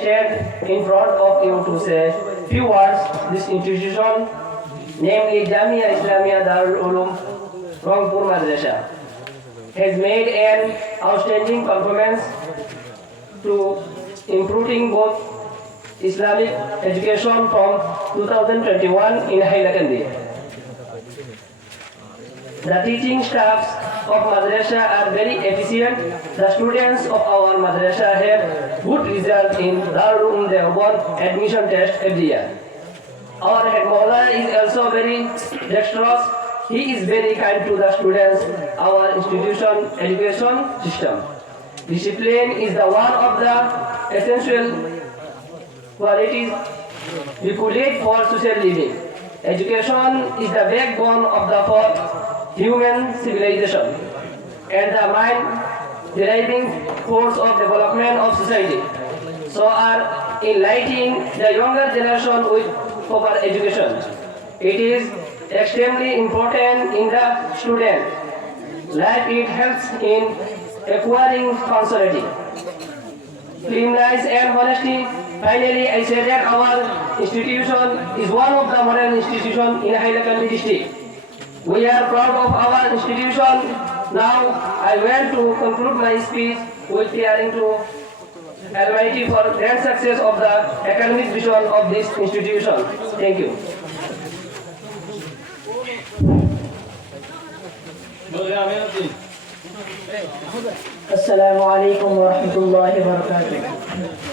shared in front of you to say few words this institution, namely Jamia Islamiya Darul Ulum, Rangpur, Madrasa, has made an outstanding performance to improving both Islamic education from 2021 in Hailakandi. The teaching staffs of madrasa are very efficient the students of our madrasa have good result in darul deoband admission test every year our head mohalla is also very dexterous he is very kind to the students our institution education system discipline is the one of the essential qualities required for social living education is the backbone of the for human civilization and the main driving force of development of society. So are enlightening the younger generation with proper education. It is extremely important in the student life. It helps in acquiring prosperity, cleanliness and honesty. Finally, I say that our institution is one of the modern institutions in Hailakandi district. We are proud of our institution. Now I want to conclude my speech with thanking to MIT for grand success of the academic vision of this institution. Thank you. السلام عليكم ورحمة